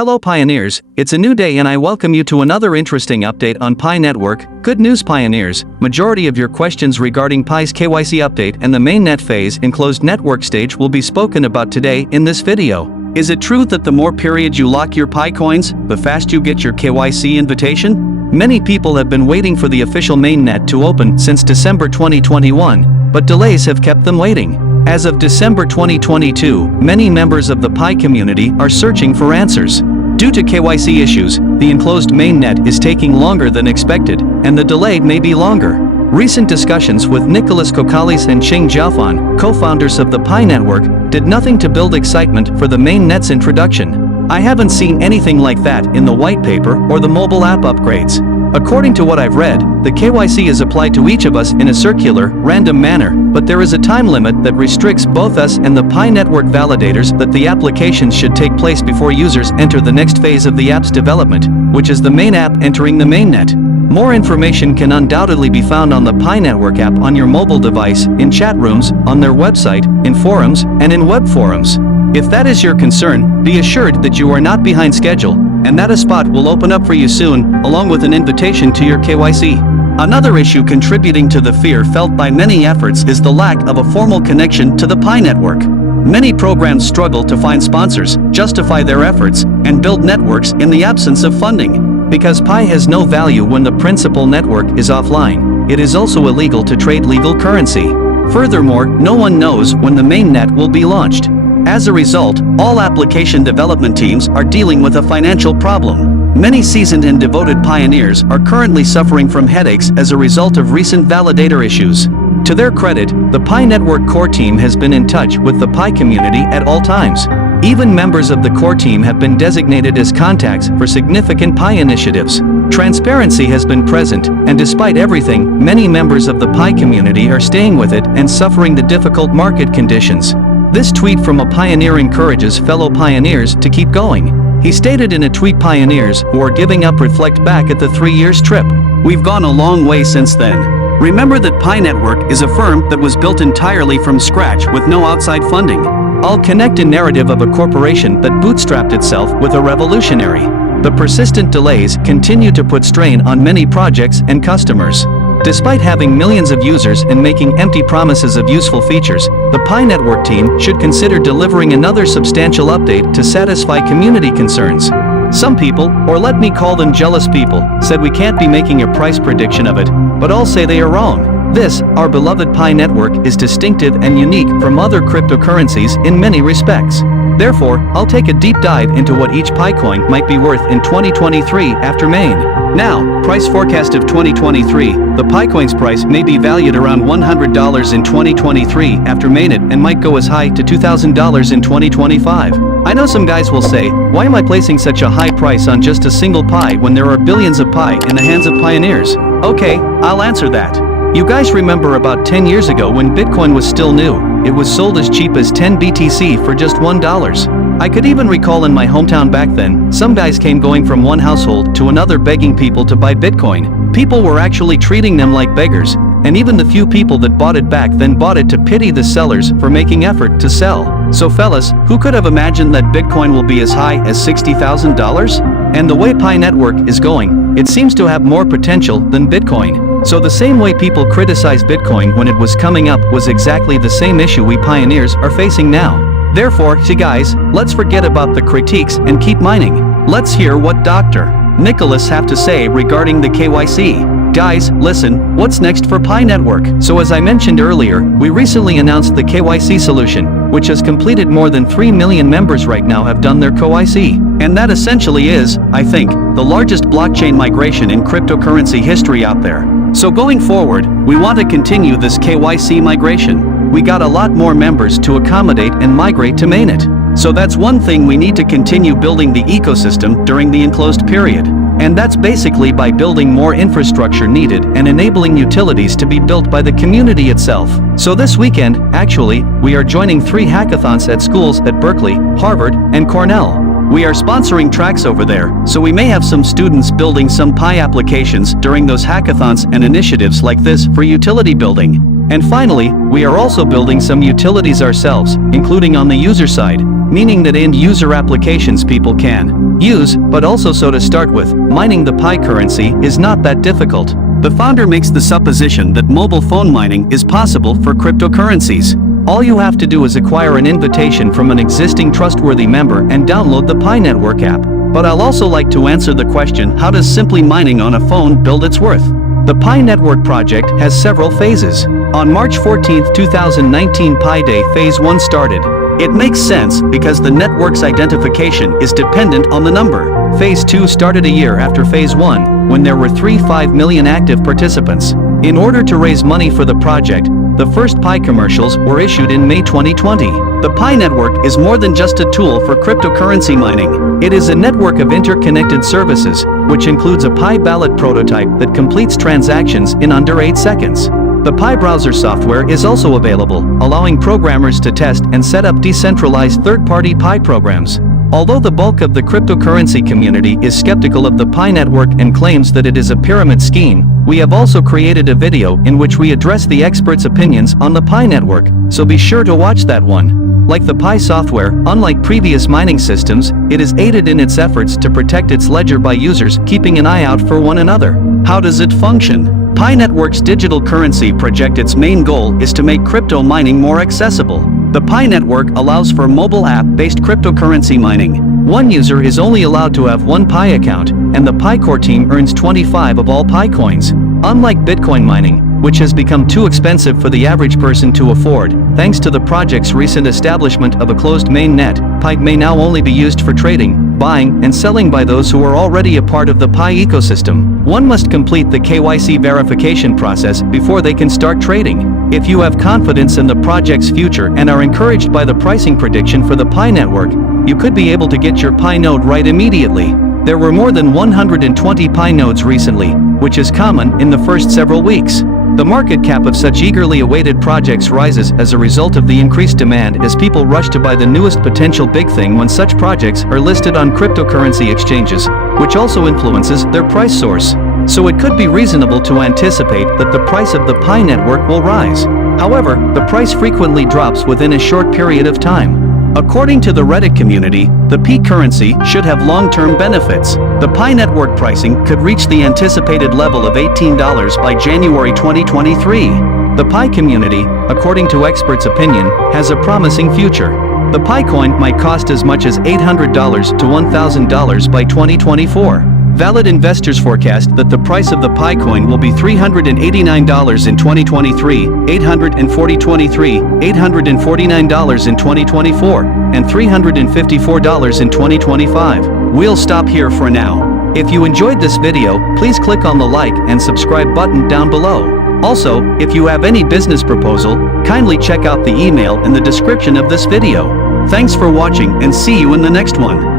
Hello Pioneers, it's a new day and I welcome you to another interesting update on Pi Network. Good news Pioneers, majority of your questions regarding Pi's KYC update and the mainnet phase in closed network stage will be spoken about today in this video. Is it true that the more periods you lock your Pi coins, the faster you get your KYC invitation? Many people have been waiting for the official mainnet to open since December 2021, but delays have kept them waiting. As of December 2022, many members of the Pi community are searching for answers. Due to KYC issues, the enclosed mainnet is taking longer than expected, and the delay may be longer. Recent discussions with Nicolas and Ching Jiafan, co-founders of the Pi network, did nothing to build excitement for the mainnet's introduction. I haven't seen anything like that in the white paper or the mobile app upgrades. According to what I've read, the KYC is applied to each of us in a circular, random manner, but there is a time limit that restricts both us and the Pi network validators that the applications should take place before users enter the next phase of the app's development, which is the main app entering the mainnet. More information can undoubtedly be found on the Pi network app on your mobile device, in chat rooms, on their website, in forums, and in web forums. If that is your concern, be assured that you are not behind schedule, and that a spot will open up for you soon, along with an invitation to your KYC. Another issue contributing to the fear felt by many efforts is the lack of a formal connection to the Pi network. Many programs struggle to find sponsors, justify their efforts, and build networks in the absence of funding. Because Pi has no value when the principal network is offline, it is also illegal to trade legal currency. Furthermore, no one knows when the mainnet will be launched. As a result, all application development teams are dealing with a financial problem. Many seasoned and devoted pioneers are currently suffering from headaches as a result of recent validator issues. To their credit, the Pi Network core team has been in touch with the Pi community at all times. Even members of the core team have been designated as contacts for significant Pi initiatives. Transparency has been present, and despite everything, many members of the Pi community are staying with it and suffering the difficult market conditions. This tweet from a pioneer encourages fellow pioneers to keep going. He stated in a tweet, "Pioneers who are giving up reflect back at the 3 years trip. We've gone a long way since then. Remember that Pi Network is a firm that was built entirely from scratch with no outside funding. I'll connect a narrative of a corporation that bootstrapped itself with a revolutionary. The persistent delays continue to put strain on many projects and customers. Despite having millions of users and making empty promises of useful features, the Pi Network team should consider delivering another substantial update to satisfy community concerns. Some people, or let me call them jealous people, said we can't be making a price prediction of it, but I'll say they are wrong. This, our beloved Pi Network, is distinctive and unique from other cryptocurrencies in many respects. Therefore, I'll take a deep dive into what each Pi coin might be worth in 2023 after main. Now, price forecast of 2023, the Pi coin's price may be valued around $100 in 2023 after mainnet and might go as high to $2,000 in 2025. I know some guys will say, why am I placing such a high price on just a single Pi when there are billions of Pi in the hands of pioneers? Okay, I'll answer that. You guys remember about 10 years ago when Bitcoin was still new, it was sold as cheap as 10 BTC for just $1. I could even recall in my hometown back then, some guys came going from one household to another begging people to buy Bitcoin. People were actually treating them like beggars, and even the few people that bought it back then bought it to pity the sellers for making effort to sell. So fellas, who could have imagined that Bitcoin will be as high as $60,000? And the way Pi Network is going, it seems to have more potential than Bitcoin. So the same way people criticized Bitcoin when it was coming up was exactly the same issue we pioneers are facing now. Therefore, see guys, let's forget about the critiques and keep mining. Let's hear what Dr. Nicolas have to say regarding the KYC. Guys, listen, what's next for Pi Network? So as I mentioned earlier, we recently announced the KYC solution, which has completed more than 3 million members right now have done their KYC. And that essentially is, I think, the largest blockchain migration in cryptocurrency history out there. So going forward, we want to continue this KYC migration. We got a lot more members to accommodate and migrate to mainnet. So that's one thing we need to continue building the ecosystem during the enclosed period. And that's basically by building more infrastructure needed and enabling utilities to be built by the community itself. So this weekend, actually, we are joining 3 hackathons at schools at Berkeley, Harvard, and Cornell. We are sponsoring tracks over there, so we may have some students building some Pi applications during those hackathons and initiatives like this for utility building. And finally, we are also building some utilities ourselves, including on the user side. meaning that end-user applications people can use, but also so to start with, mining the Pi currency is not that difficult. The founder makes the supposition that mobile phone mining is possible for cryptocurrencies. All you have to do is acquire an invitation from an existing trustworthy member and download the Pi Network app. But I'll also like to answer the question, how does simply mining on a phone build its worth? The Pi Network project has several phases. On March 14, 2019, Pi Day Phase 1 started. It makes sense because the network's identification is dependent on the number. Phase 2 started a year after Phase 1, when there were 3.5 million active participants. In order to raise money for the project, the first Pi commercials were issued in May 2020. The Pi Network is more than just a tool for cryptocurrency mining. It is a network of interconnected services, which includes a Pi ballot prototype that completes transactions in under 8 seconds. The Pi browser software is also available, allowing programmers to test and set up decentralized third-party Pi programs. Although the bulk of the cryptocurrency community is skeptical of the Pi Network and claims that it is a pyramid scheme, we have also created a video in which we address the experts' opinions on the Pi Network, so be sure to watch that one. Like the Pi software, unlike previous mining systems, it is aided in its efforts to protect its ledger by users keeping an eye out for one another. How does it function? Pi Network's digital currency project, its main goal is to make crypto mining more accessible. The Pi Network allows for mobile app-based cryptocurrency mining. One user is only allowed to have one Pi account, and the Pi core team earns 25 of all Pi coins. Unlike Bitcoin mining, which has become too expensive for the average person to afford, thanks to the project's recent establishment of a closed mainnet, Pi may now only be used for trading, buying, and selling by those who are already a part of the Pi ecosystem. One must complete the KYC verification process before they can start trading. If you have confidence in the project's future and are encouraged by the pricing prediction for the Pi Network, you could be able to get your Pi node right immediately. There were more than 120 Pi nodes recently, which is common in the first several weeks. The market cap of such eagerly awaited projects rises as a result of the increased demand as people rush to buy the newest potential big thing when such projects are listed on cryptocurrency exchanges, which also influences their price source. So it could be reasonable to anticipate that the price of the Pi Network will rise. However, the price frequently drops within a short period of time. According to the Reddit community, the Pi currency should have long-term benefits. The Pi Network pricing could reach the anticipated level of $18 by January 2023. The Pi community, according to experts' opinion, has a promising future. The Pi coin might cost as much as $800 to $1,000 by 2024. Valid investors forecast that the price of the Pi coin will be $389 in 2023, $849 in 2024, and $354 in 2025. We'll stop here for now. If you enjoyed this video, please click on the like and subscribe button down below. Also, if you have any business proposal, kindly check out the email in the description of this video. Thanks for watching and see you in the next one.